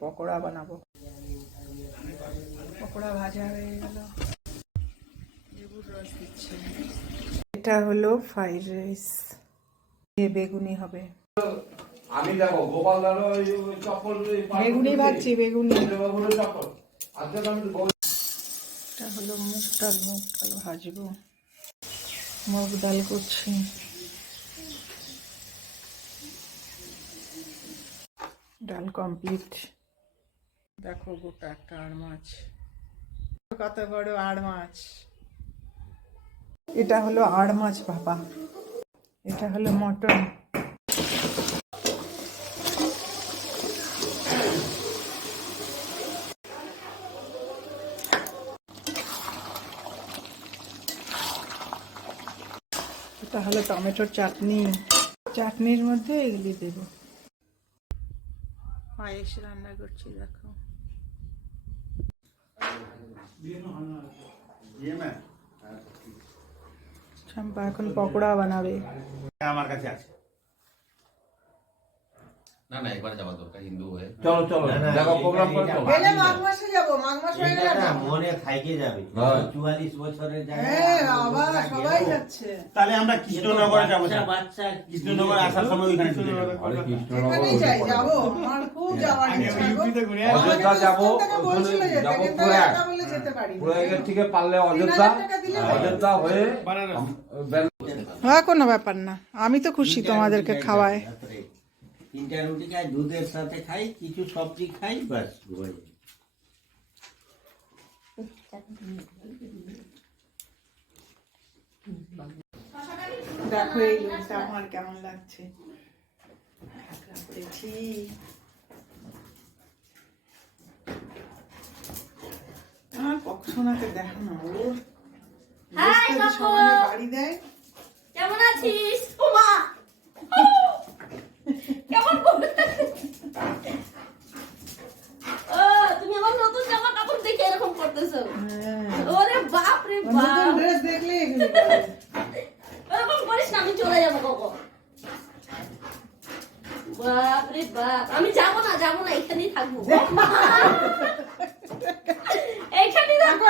পকোড়া বানাবো। পকোড়া ভাজা হয়ে গেল, লেবুর রস দিচ্ছি। এটা হলো ফ্রাইড রাইস, বেগুনি হবে। আমি দেখো গোপাল দাঁড়ো চপ্পল বেগুনি ভাজছি, বেগুনি। এটা হলো মুগ ডাল, মুগ ডাল ভাজবো। মুগ ডাল করছি। ডাল কমপ্লিট। দেখো গোটা একটা আড় মাছ, কত বড় আড় মাছ। এটা হলো আড় মাছ বাবা। এটা হলো মটন। এটা হলো টমেটোর চাটনি। চাটনির মধ্যে এগুলি দেবো। পায়েস রান্না করছি দেখো। চম্পা এখন পকোড়া বানাবে। আমার কাছে আছে। না না, একবার যাওয়া দরকার হিন্দু হয়ে। চলো চলো দেখো প্রোগ্রাম করে চলো। গেলে মাঘ মাসে যাব, মাঘ মাস হয়ে গেল না মনে থাইকে যাবে। 44 বছরের জায়গায় হ্যাঁ বাবা সবাই যাচ্ছে। তাহলে আমরা কৃষ্ণনগরে যাব। বাচ্চা কৃষ্ণনগর আসার সময় ওইখানে চলে যাব। আরে কৃষ্ণনগর এখানেই যাই, যাব। আমার খুব যাওয়ার ইচ্ছা গো। অযোধ্যা যাব, যাব প্রয়াগ। বলে যেতে পারি। প্রয়াগের থেকে পারলে অযোধ্যা, অযোধ্যা হয়ে হ্যাঁ কোনো ব্যাপার না, আমি তো খুশি তোমাদেরকে খাওয়ায়। 3টা রুটি খাই, দুধের সাথে খাই, কিছু সবজি খাই, বাস ঘুমাই। দেখো এই লোকটা আমার কেমন লাগছে। আমার পক্ষনাকে দেখো না, ওর বাড়ি দেয়। কেমন আছিস? ওমা কেমন তুমি আমার নতুন জামা কাপড় দেখে এরকম করতেছো? ওরে বাপ রে বাপ, ড্রেস দেখলে এরকম করিস না, আমি চলে যাবো কখন। বাপ রে বাপ, আমি যাবো না এখানেই থাকবো। এখানেই থাকবো।